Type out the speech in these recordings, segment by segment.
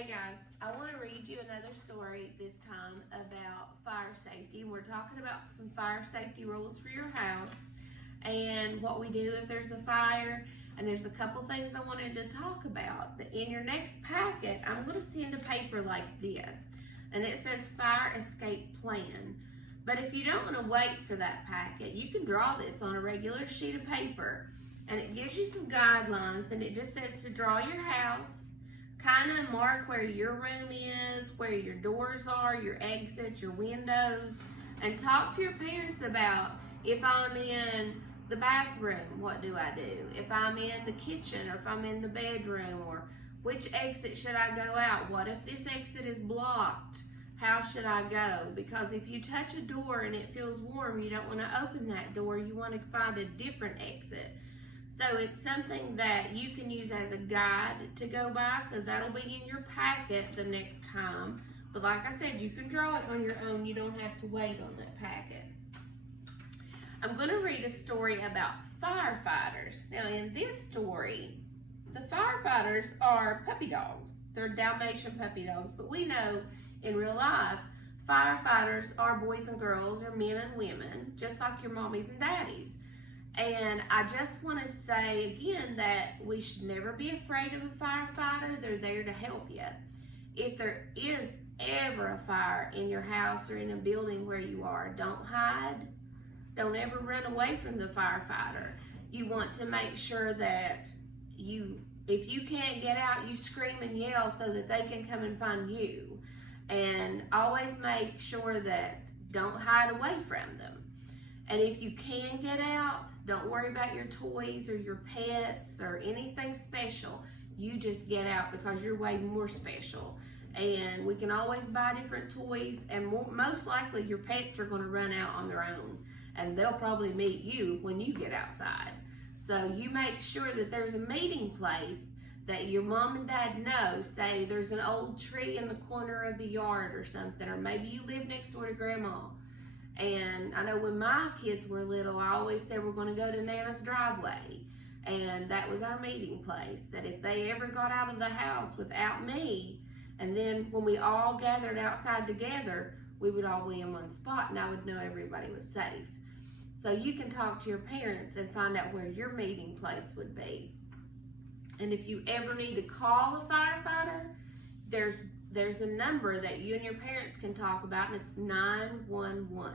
Hey guys, I want to read you another story this time about fire safety. We're talking about some fire safety rules for your house and what we do if there's a fire. And there's a couple things I wanted to talk about. In your next packet, I'm going to send a paper like this, and it says Fire Escape Plan. But if you don't want to wait for that packet, you can draw this on a regular sheet of paper, and it gives you some guidelines, and it just says to draw your house, kind of mark where your room is, where your doors are, your exits, your windows, and talk to your parents about if I'm in the bathroom, what do I do? If I'm in the kitchen, or if I'm in the bedroom, or which exit should I go out? What if this exit is blocked? How should I go? Because if you touch a door and it feels warm, you don't want to open that door. You want to find a different exit. So it's something that you can use as a guide to go by. So that'll be in your packet the next time. But like I said, you can draw it on your own. You don't have to wait on that packet. I'm going to read a story about firefighters. Now in this story, the firefighters are puppy dogs. They're Dalmatian puppy dogs. But we know in real life, firefighters are boys and girls, or men and women, just like your mommies and daddies. And I just want to say again that we should never be afraid of a firefighter. They're there to help you. If there is ever a fire in your house or in a building where you are, don't hide. Don't ever run away from the firefighter. You want to make sure that if you can't get out, you scream and yell so that they can come and find you. And always make sure that don't hide away from them. And if you can get out, don't worry about your toys or your pets or anything special. You just get out because you're way more special. And we can always buy different toys, and most likely your pets are going to run out on their own. And they'll probably meet you when you get outside. So you make sure that there's a meeting place that your mom and dad know. Say there's an old tree in the corner of the yard or something, or maybe you live next door to grandma. And I know when my kids were little, I always said we're going to go to Nana's driveway. And that was our meeting place, that if they ever got out of the house without me, and then when we all gathered outside together, we would all be in one spot, and I would know everybody was safe. So you can talk to your parents and find out where your meeting place would be. And if you ever need to call a firefighter, there's a number that you and your parents can talk about, and it's 911.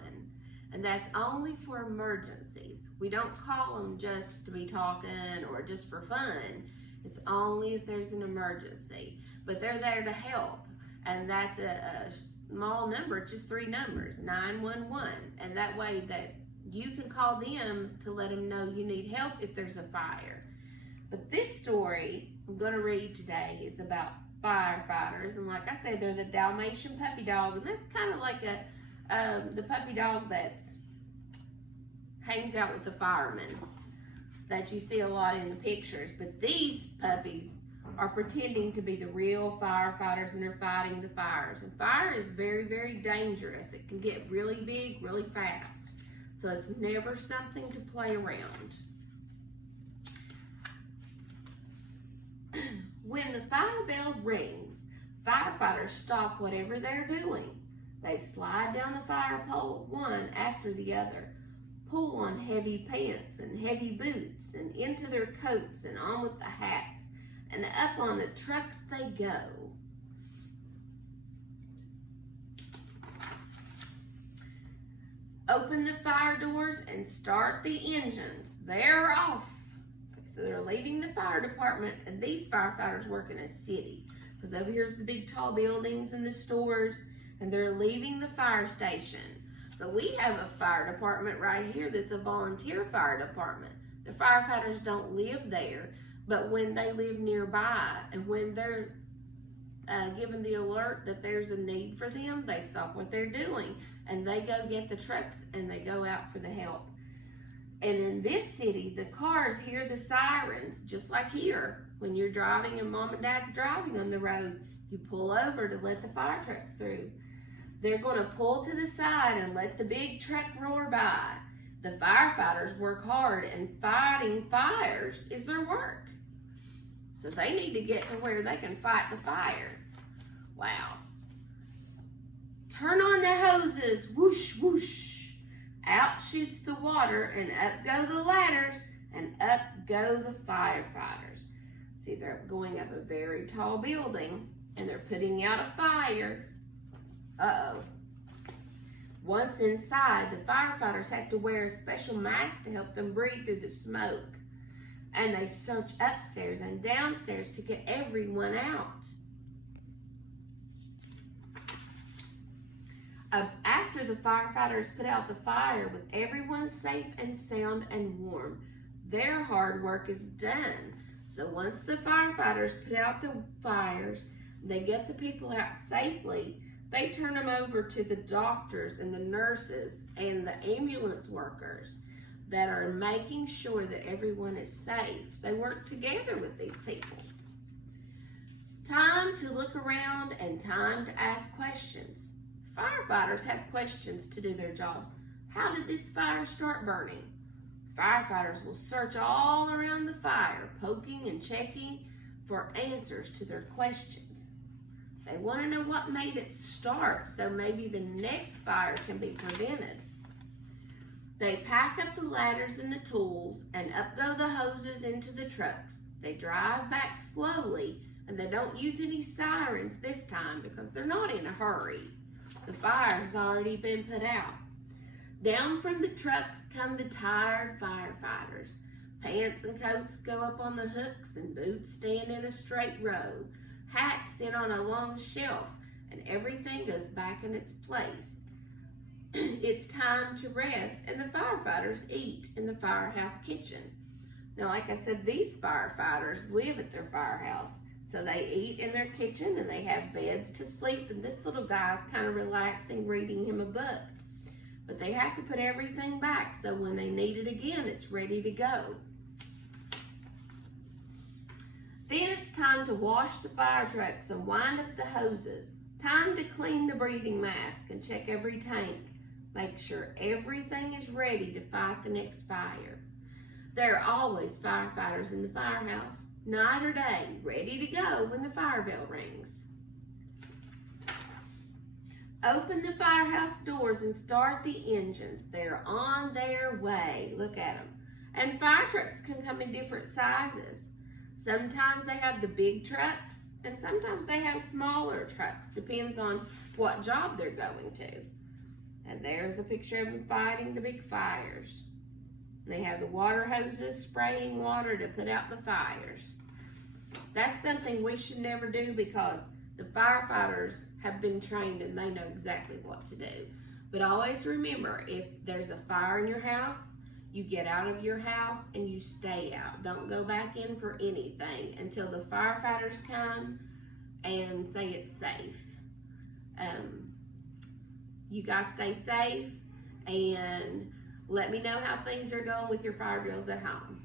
And that's only for emergencies. We don't call them just to be talking or just for fun. It's only if there's an emergency. But they're there to help. And that's a small number, it's just 3 numbers, 911. And that way that you can call them to let them know you need help if there's a fire. But this story I'm going to read today is about firefighters. And like I said, they're the Dalmatian puppy dog. And that's kind of like the puppy dog that hangs out with the firemen that you see a lot in the pictures. But these puppies are pretending to be the real firefighters, and they're fighting the fires. And fire is very, very dangerous. It can get really big, really fast. So it's never something to play around. When the fire bell rings, firefighters stop whatever they're doing. They slide down the fire pole one after the other, pull on heavy pants and heavy boots, and into their coats and on with the hats, and up on the trucks they go. Open the fire doors and start the engines. They're off. Okay, so they're leaving the fire department, and these firefighters work in a city. Because over here's the big tall buildings and the stores, and they're leaving the fire station. But we have a fire department right here that's a volunteer fire department. The firefighters don't live there, but when they live nearby, and when they're given the alert that there's a need for them, they stop what they're doing and they go get the trucks and they go out for the help. And in this city, the cars hear the sirens, just like here. When you're driving and mom and dad's driving on the road, you pull over to let the fire trucks through. They're going to pull to the side and let the big truck roar by. The firefighters work hard, and fighting fires is their work. So they need to get to where they can fight the fire. Wow. Turn on the hoses, whoosh, whoosh. Out shoots the water, and up go the ladders, and up go the firefighters. See, they're going up a very tall building, and they're putting out a fire. Uh-oh. Once inside, the firefighters have to wear a special mask to help them breathe through the smoke. And they search upstairs and downstairs to get everyone out. After the firefighters put out the fire with everyone safe and sound and warm, their hard work is done. So once the firefighters put out the fires, they get the people out safely, they turn them over to the doctors and the nurses and the ambulance workers that are making sure that everyone is safe. They work together with these people. Time to look around and time to ask questions. Firefighters have questions to do their jobs. How did this fire start burning? Firefighters will search all around the fire, poking and checking for answers to their questions. They want to know what made it start, so maybe the next fire can be prevented. They pack up the ladders and the tools, and up go the hoses into the trucks. They drive back slowly, and they don't use any sirens this time because they're not in a hurry. The fire has already been put out. Down from the trucks come the tired firefighters. Pants and coats go up on the hooks, and boots stand in a straight row. Hats sit on a long shelf, and everything goes back in its place. It's time to rest, and the firefighters eat in the firehouse kitchen. Now, like I said, these firefighters live at their firehouse. So they eat in their kitchen, and they have beds to sleep, and this little guy's kind of relaxing, reading him a book. But they have to put everything back, so when they need it again, it's ready to go. Then it's time to wash the fire trucks and wind up the hoses. Time to clean the breathing mask and check every tank. Make sure everything is ready to fight the next fire. There are always firefighters in the firehouse, night or day, ready to go when the fire bell rings. Open the firehouse doors and start the engines. They're on their way. Look at them. And fire trucks can come in different sizes. Sometimes they have the big trucks, and sometimes they have smaller trucks. Depends on what job they're going to. And there's a picture of them fighting the big fires. They have the water hoses spraying water to put out the fires. That's something we should never do because the firefighters have been trained and they know exactly what to do. But always remember, if there's a fire in your house, you get out of your house and you stay out. Don't go back in for anything until the firefighters come and say it's safe. You guys stay safe and let me know how things are going with your fire drills at home.